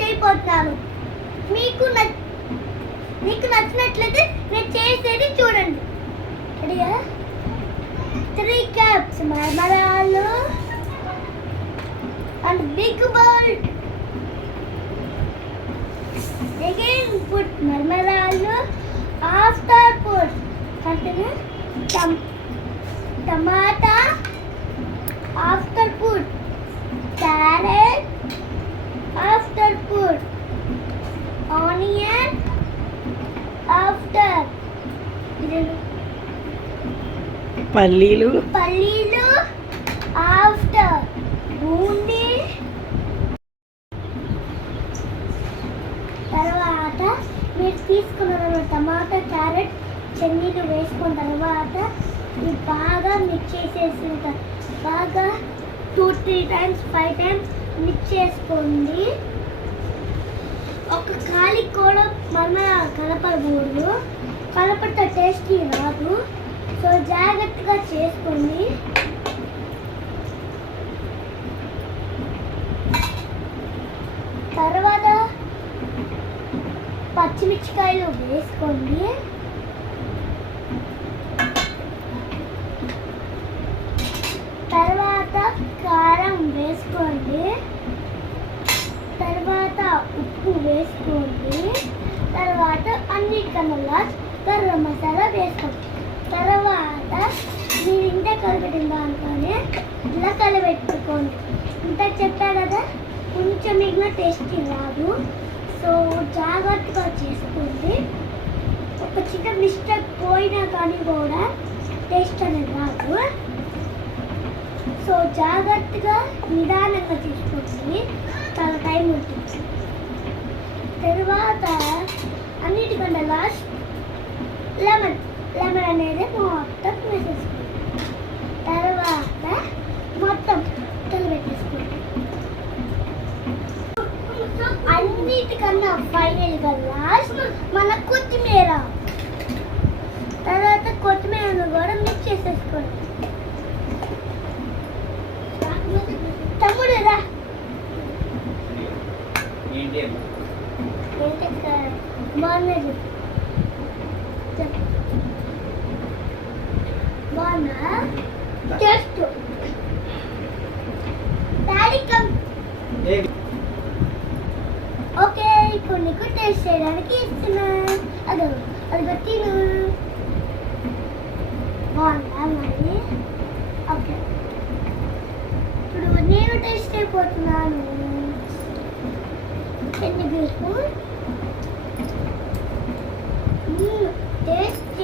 చేయబోతున్నాను. మీకు నచ్చినట్లయితే నేను చేసేది చూడండి. రెడీయా? 3 cups మరమరాలు and big bowl. Again put మరమరాలు. After put tomato. After put carrot. After put onion. After పల్లీలు. After బూందీ. తర్వాత మీరు తీసుకున్న టమాటా క్యారెట్ చెన్నీలు వేసుకున్న తర్వాత ఇది బాగా మిక్స్ చేసేసిన బాగా 2-3 times 5 times మిక్స్ చేసుకోండి. ఒక ఖాళీ కూడా కలపకూడదు. కలపడితే టేస్టీ రాదు. సో జాగ్రత్తగా చేసుకోండి. తర్వాత పచ్చిమిరపకాయలు వేసుకోండి. తర్వాత కారం వేసుకోండి. తర్వాత ఉప్పు వేసుకోండి. తర్వాత అన్నిటికన్నా గరం మసాలా వేసుకోండి. తర్వాత మీరు ఇంత కలిపెట్టిన దాంట్లోనే ఇలా కలిపెట్టుకోండి. ఇంత చెప్పా కదా, కొంచెం మిగిలిన టేస్టీ రాదు. సో జాగ్రత్తగా చేసుకోండి. ఒక చిన్న మిస్టేక్ పోయినా కానీ కూడా టేస్ట్ అనేది రాదు. సో జాగ్రత్తగా నిదానంగా చేసుకోండి. చాలా టైం ఉంటుంది. తర్వాత అన్నిటికన్నా లాస్ట్ లెమన్ అనేది మొత్తం వేసేసుకోండి. తర్వాత మొత్తం కలిపెట్టేసుకోండి. అన్నిటికన్నా ఫైనల్గా లాస్ట్ మన కొత్తిమీర. తర్వాత కొత్తిమీరను కూడా మిక్స్ చేసేసుకోండి. తమ్ముడు రా. బాగున్నది. బాగున్నా టేస్ట్. Daddy come. ఓకే, ఇప్పుడు నీకు టేస్ట్ చేయడానికి ఇస్తున్నా. అది తిను. బాగుందా మరి? ఓకే, ఇప్పుడు నేను టేస్ట్ అయిపోతున్నాను. టేస్ట్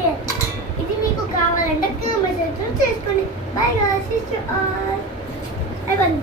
ఇది మీకు కావాలంటే మెసేజ్ చేసుకోండి. బై గాయ్స్, అయిపోయింది.